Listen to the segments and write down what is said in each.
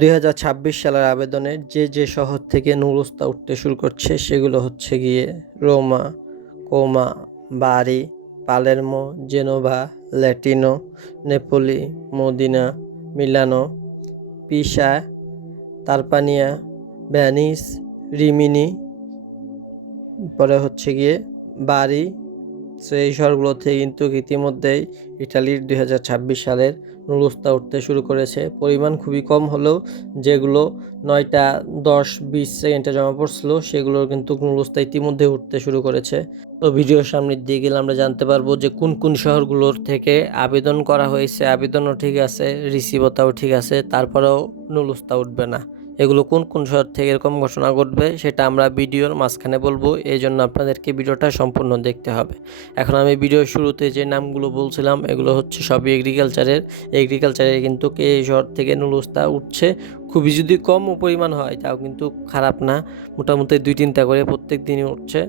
2026 সালের আবেদনে যে শহর থেকে নুরুস্তা উঠতে শুরু করছে সেগুলো হচ্ছে গিয়ে Roma, Como, Bari, Palermo, Genova, Latino, Napoli, Modena, Milano, Pisa, তারপানিয়া, Venice, Remini, পরে হচ্ছে গিয়ে বারি। সো এই শহরগুলো থেকে কিন্তু ইতিমধ্যেই ইটালির 2026 সালের নুরুস্তা উঠতে শুরু করেছে। পরিমাণ খুবই কম হলেও যেগুলো 9টা 10-20 সেকেন্ডে জমা পড়ছিল সেগুলোর কিন্তু নুরুস্তা ইতিমধ্যে উঠতে শুরু করেছে। তো ভিডিওর সামনের দিকে গেলে আমরা জানতে পারবো যে কোন কোন শহরগুলোর থেকে আবেদন করা হয়েছে, আবেদনও ঠিক আছে, রিসিভতাও ঠিক আছে, তারপরেও নুরুস্তা উঠবে না। এগুলো কোন কোন শহর থেকে এরকম ঘোষণা ঘটবে সেটা আমরা ভিডিওর মাঝখানে বলবো, এই জন্য আপনাদেরকে ভিডিওটা সম্পূর্ণ দেখতে হবে। এখন আমি ভিডিওর শুরুতে যে নামগুলো বলছিলাম এগুলো হচ্ছে সবই এগ্রিকালচারে কিন্তু এই শহর থেকে নুরুস্তা উঠছে। খুবই যদি কম পরিমাণ হয় তাও কিন্তু খারাপ না, মোটামুটি 2-3টা করে প্রত্যেক দিনই উঠছে।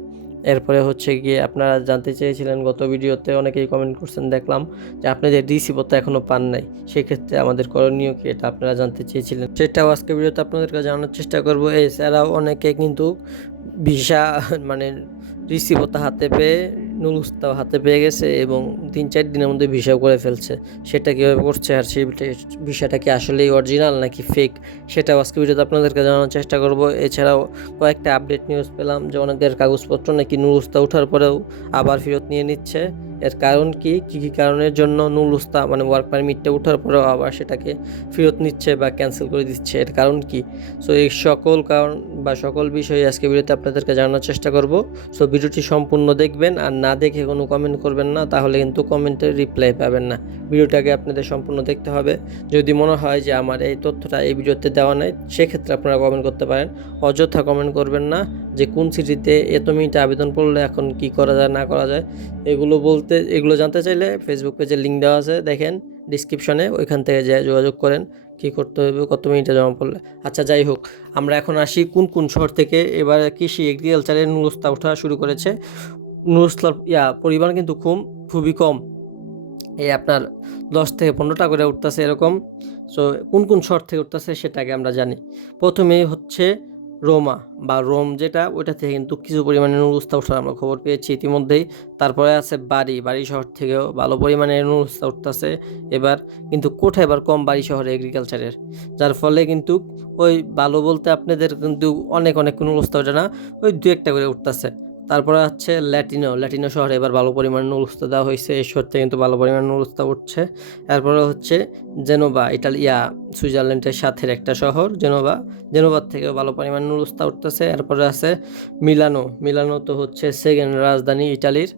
এরপরে হচ্ছে গিয়ে আপনারা জানতে চেয়েছিলেন গত ভিডিওতে, অনেকেই কমেন্ট করছেন দেখলাম যে আপনাদের রিসিভও এখনও পান নাই, সেক্ষেত্রে আমাদের করণীয় কি এটা আপনারা জানতে চেয়েছিলেন, সেটাও আজকে ভিডিওতে আপনাদেরকে জানানোর চেষ্টা করব। এছাড়াও অনেকে কিন্তু ভিসা মানে রিসিভও হাতে পেয়ে নুরুস্তাও হাতে পেয়ে গেছে এবং 3-4 দিনের মধ্যে ভিসাও করে ফেলছে। সেটা কীভাবে করছে আর সেই ভিসাটা কি আসলেই অরিজিনাল নাকি ফেক, সেটাও আজকে ভিডিওতে আপনাদেরকে জানানোর চেষ্টা করব। এছাড়াও কয়েকটা আপডেট নিউজ পেলাম যে অনেকের কাগজপত্র নাকি নুরুস্তা ওঠার পরেও আবার ফেরত নিয়ে নিচ্ছে। এর কারণ কি কী কারণের জন্য নুরুস্তা মানে ওয়ার্ক পারমিটটা ওঠার পরেও আবার সেটাকে ফেরত নিচ্ছে বা ক্যান্সেল করে দিচ্ছে, এর কারণ কি? সো এই সকল কারণ বা সকল বিষয়ে আজকে ভিডিওতে আপনাদেরকে জানানোর চেষ্টা করব। সো ভিডিওটি সম্পূর্ণ দেখবেন, আর না দেখে কোনো কমেন্ট করবেন না, তাহলে কিন্তু কমেন্টের রিপ্লাই পাবেন না। ভিডিওটাকে আপনাদের সম্পূর্ণ দেখতে হবে। যদি মনে হয় যে আমার এই তথ্যটা এই ভিডিওতে দেওয়া নাই, সেক্ষেত্রে আপনারা কমেন্ট করতে পারেন। অযথা কমেন্ট করবেন না যে কোন সিটিতে এত মিনিটে আবেদন করলে এখন কি করা যায় না করা যায়। এগুলো জানতে চাইলে ফেসবুক পেজের লিঙ্ক দেওয়া আছে, দেখেন ডিসক্রিপশনে, ওইখান থেকে যেয়ে যোগাযোগ করেন কী করতে হবে, কত মিনিটে জমা পড়লে। আচ্ছা যাই হোক, আমরা এখন আসি কোন কোন শহর থেকে এবার কৃষি এগ্রিকালচারের নুরুস্তা ওঠা শুরু করেছে। নুরুস্তার পরিমাণ কিন্তু খুবই কম, এই আপনার 10 থেকে 15টা করে উঠতেছে এরকম। সো কোন কোন শহর থেকে উঠতেছে সেটাকে আমরা জানি। প্রথমেই হচ্ছে রোমা বা রোম, যেটা ওইটা থেকে কিন্তু কিছু পরিমাণে নুরুস্তা ওঠার আমরা খবর পেয়েছি ইতিমধ্যেই। তারপরে আছে বাড়ি শহর থেকেও ভালো পরিমাণে নুরুস্তা উঠতেছে এবার, কিন্তু কোথায় এবার কম বাড়ি শহরে এগ্রিকালচারের, যার ফলে কিন্তু ওই ভালো বলতে আপনাদের কিন্তু অনেক নুরুস্তা ওঠে না, ওই 2-1টা করে উঠতেছে। তারপরে হচ্ছে ল্যাটিনো শহরে এবার ভালো পরিমাণ নুরুস্তা দেওয়া হয়েছে, এই শহর থেকে কিন্তু ভালো পরিমাণ নুরুস্তা উঠছে। তারপরে হচ্ছে জেনোভা, সুইজারল্যান্ডের সাথে একটা শহর জেনোভার থেকেও ভালো পরিমাণ নুরুস্তা উঠতেছে। এরপরে আছে মিলানো তো হচ্ছে সেকেন্ড রাজধানী ইটালির।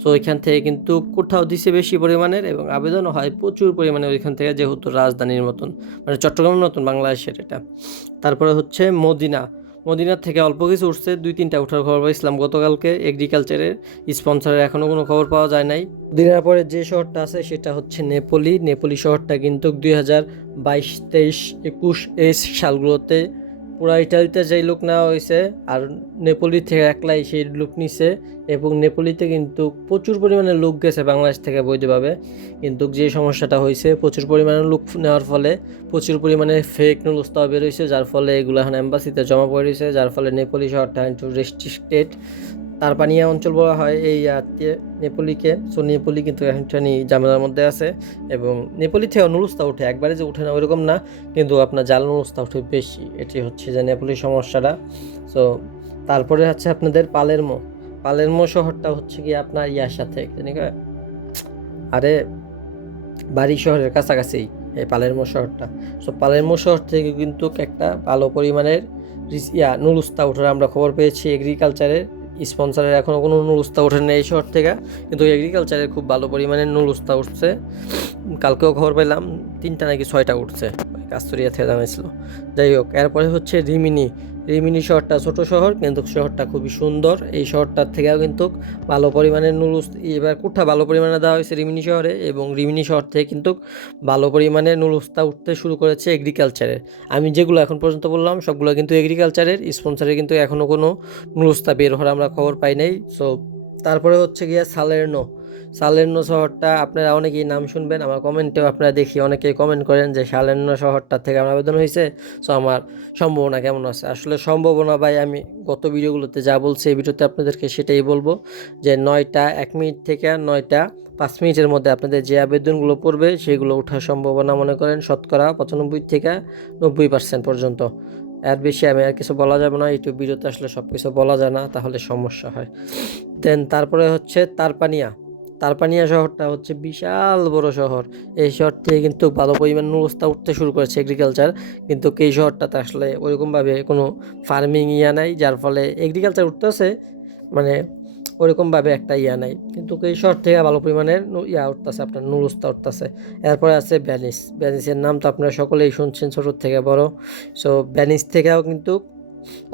সো ওইখান থেকে কিন্তু কোথাও দিছে বেশি পরিমাণের এবং আবেদনও হয় প্রচুর পরিমাণে ওইখান থেকে, যেহেতু রাজধানীর মতন মানে চট্টগ্রামের মতন বাংলাদেশের এটা। তারপরে হচ্ছে মদিনার থেকে অল্প কিছু উঠছে, 2-3টা ওঠার খবর পাইছিলাম গতকালকে। এগ্রিকালচারের স্পন্সরের এখনও কোনো খবর পাওয়া যায় নাই। মদিনার পরে যে শহরটা আছে সেটা হচ্ছে নেপোলি শহরটা কিন্তু 2022, 23, 21 এই সালগুলোতে পুরা ইটালিতে যেই লোক নেওয়া হয়েছে আর নেপোলি থেকে একলাই সেই লোক নিছে, এবং নেপোলিতে কিন্তু প্রচুর পরিমাণে লোক গেছে বাংলাদেশ থেকে বৈধভাবে। কিন্তু যে সমস্যাটা হয়েছে, প্রচুর পরিমাণে লোক নেওয়ার ফলে প্রচুর পরিমাণে ফেক নুরুস্তা বের হয়েছে, যার ফলে এগুলো এখন এম্বাসিতে জমা পড়ে রয়েছে, যার ফলে নেপোলি শহরটা একটু রেস্ট্রিক্টেড। তারপানিয়া অঞ্চল বলা হয় এই নেপোলিকে। সো নেপোলি কিন্তু একটুখানি ঝামেলার মধ্যে আছে, এবং নেপোলি থেকে নুরুস্তা উঠে, একবারে যে উঠে না ওইরকম না, কিন্তু আপনার জাল নুরুস্তা উঠে বেশি, এটি হচ্ছে যে নেপোলির সমস্যাটা। সো তারপরে হচ্ছে আপনাদের পালেরমো শহরটা হচ্ছে কি আপনার সাথে আরে বাড়ি শহরের কাছাকাছি এই পালেরমো শহরটা। সো পালেরমো শহর থেকে কিন্তু একটা ভালো পরিমাণের নুরুস্তা ওঠার আমরা খবর পেয়েছি। এগ্রিকালচারের স্পন্সরের এখনও কোনো নুরুস্তা ওঠে না এই শহর থেকে, কিন্তু এগ্রিকালচারের খুব ভালো পরিমাণে নুরুস্তা উঠছে। কালকেও খবর পেলাম 3টা নাকি 6টা উঠছে, কাস্তরিয়া থেকে জানাইছিল। যাই হোক, এরপরে হচ্ছে রিমিনি শহরটা ছোট শহর, কিন্তু শহরটা খুবই সুন্দর। এই শহরটার থেকেও কিন্তু ভালো পরিমাণে এবার ভালো পরিমাণে দেওয়া হয়েছে রিমিনি শহরে, এবং রিমিনি শহর থেকে কিন্তু ভালো পরিমাণে নুরুস্তা উঠতে শুরু করেছে এগ্রিকালচারের। আমি যেগুলো এখন পর্যন্ত বললাম সবগুলো কিন্তু এগ্রিকালচারের স্পন্সরে, কিন্তু এখনও কোনো নুরুস্তা বের হওয়ার আমরা খবর পাই নাই। সো তারপরে হচ্ছে গিয়ে সালের্নো শহরটা আপনারা অনেকেই নাম শুনবেন, আমার কমেন্টেও আপনারা দেখি অনেকেই কমেন্ট করেন যে সালের্নো শহরটা থেকে আমার আবেদন হয়েছে, সো আমার সম্ভাবনা কেমন আছে। আসলে সম্ভাবনা ভাই আমি গত ভিডিওগুলোতে যা বলছি এই ভিডিওতে আপনাদেরকে সেটাই বলবো, যে 9টা 1 মিনিট থেকে 9টা 5 মিনিটের মধ্যে আপনাদের যে আবেদনগুলো পড়বে সেগুলো ওঠার সম্ভাবনা মনে করেন শতকরা 95 থেকে 90% পর্যন্ত। এর বেশি আমি আর কিছু বলা যাবে না, ইউটিউব ভিডিওতে আসলে সব কিছু বলা যায় না, তাহলে সমস্যা হয়। দেন তারপরে হচ্ছে তারপানিয়া শহরটা হচ্ছে বিশাল বড় শহর। এই শহর থেকে কিন্তু ভালো পরিমাণ নুরস্তা উঠতে শুরু করেছে এগ্রিকালচার, কিন্তু এই শহরটাতে আসলে ওইরকমভাবে কোনো ফার্মিং নাই, যার ফলে এগ্রিকালচার উঠতেছে মানে ওরকমভাবে একটা নাই, কিন্তু এই শহর থেকে ভালো পরিমাণের উঠতেছে, আপনার নুরস্তা উঠতেছে। এরপরে আছে ভ্যানিসের নাম তো আপনারা সকলেই শুনছেন ছোটোর থেকে বড়। সো ভ্যানিস থেকেও কিন্তু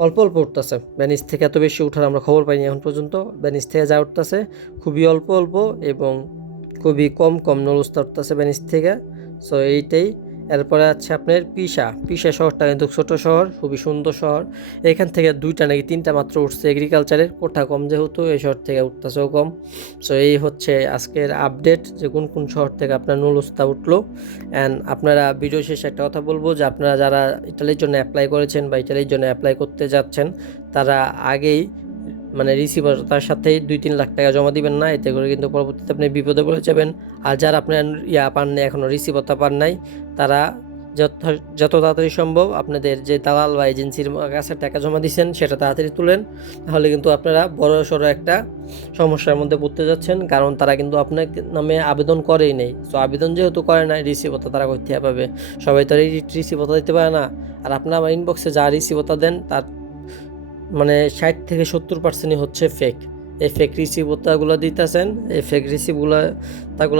অল্প অল্প উঠতেছে, ভ্যানিস থেকে এত বেশি উঠার আমরা খবর পাইনি এখন পর্যন্ত। ভ্যানিস থেকে যা উঠতেছে খুবই অল্প অল্প এবং খুবই কম কম নুরস্তা উঠতেছে ভ্যানিস থেকে। সো এইটাই। এরপরে আছে আপনার পিসা শহরটা কিন্তু ছোট শহর, খুবই সুন্দর শহর। এখান থেকে 2টা নাকি 3টা মাত্র উঠছে এগ্রিকালচারের, কোঠা কম যেহেতু এই শহর থেকে উঠতেছেও কম। সো এই হচ্ছে আজকের আপডেট যে কোন কোন শহর থেকে আপনার নুরস্তা উঠলো। অ্যান্ড আপনারা ভিডিও শেষে একটা কথা বলবো, যে আপনারা যারা ইটালির জন্য অ্যাপ্লাই করেছেন বা ইটালির জন্য অ্যাপ্লাই করতে যাচ্ছেন, তারা আগেই মানে রিসিভার তার সাথেই 2-3 লাখ টাকা জমা দিবেন না, এতে করে কিন্তু পরবর্তীতে আপনি বিপদে পড়ে যাবেন। আর যারা আপনার পান নাই, এখনও রিসিভারটা পান নাই, তারা যত তাড়াতাড়ি সম্ভব আপনাদের যে দালাল বা এজেন্সির কাছে টাকা জমা দিচ্ছেন সেটা তাড়াতাড়ি তুলেন, তাহলে কিন্তু আপনারা বড় সড়ো একটা সমস্যার মধ্যে পড়তে যাচ্ছেন, কারণ তারা কিন্তু আপনার নামে আবেদন করেই নেই। সো আবেদন যেহেতু করে নাই, রিসিভারটা তারা করতে পাবে, সবাই তো রিসিভারটা দিতে পারে না। আর আপনার আমার ইনবক্সে যা রিসিভারটা দেন তার মানে 60 থেকে 70%ই হচ্ছে ফেক। এই ফেক রিসিভগুলো দিতেছেন, এই ফেক রিসিভগুলো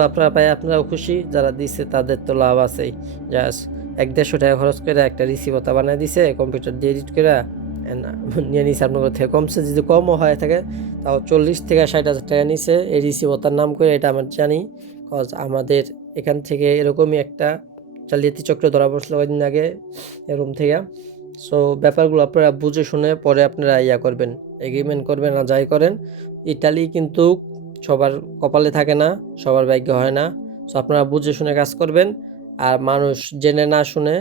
আপনারা পাই, আপনারাও খুশি, যারা দিচ্ছে তাদের তো লাভ আছেই। জাস্ট 100-150 টাকা খরচ করে একটা রিসিভটা বানিয়ে দিছে কম্পিউটার দিয়ে এডিট করে, নিয়ে নিছে আপনার থেকে। কমসে যদি কমও হয়ে থাকে তাও 40 থেকে 60 হাজার টাকা নিছে এই রিসিভটার নাম করে, এটা আমরা জানি। কজ আমাদের এখান থেকে এরকমই একটা জালিয়াতি চক্র ধরা পড়ছিল কয়েকদিন আগে এরকম থেকে। সো ব্যাপারগুলো আপনারা বুঝে শুনে পরে আপনারা করবেন, এগ্রিমেন্ট করবেন আর যাই করেন। ইটালি কিন্তু সবার কপালে থাকে না, সবার ভাগ্যে হয় না। সো আপনারা বুঝে শুনে কাজ করবেন, আর মানুষ জেনে না শুনে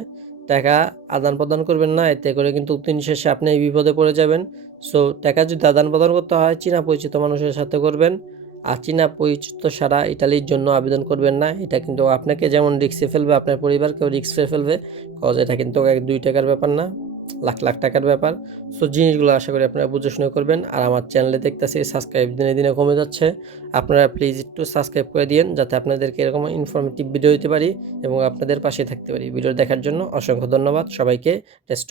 টাকা আদান প্রদান করবেন না, এতে করে কিন্তু দিন শেষে আপনি বিপদে পড়ে যাবেন। সো টাকা যদি আদান প্রদান করতে হয় চীনা পরিচিত মানুষের সাথে করবেন, আর চীনা পরিচিত সারা ইটালির জন্য আবেদন করবেন না। এটা কিন্তু আপনাকে যেমন রিস্কে ফেলবে, আপনার পরিবারকেও রিস্কে ফেলবে, কজ এটা কিন্তু 1-2 টাকার ব্যাপার না, লাখ লাখ টাকার ব্যাপার। সো জিনিসগুলো আশা করি আপনারা বুঝে শুনে করবেন। আর আমার চ্যানেলে দেখতেছি সাবস্ক্রাইব দিনে দিনে কমে যাচ্ছে, আপনারা প্লিজ একটু সাবস্ক্রাইব করে দিন, যাতে আপনাদেরকে এরকম ইনফরমেটিভ ভিডিও দিতে পারি এবং আপনাদের পাশে থাকতে পারি। ভিডিও দেখার জন্য অসংখ্য ধন্যবাদ সবাইকে। টেস্ট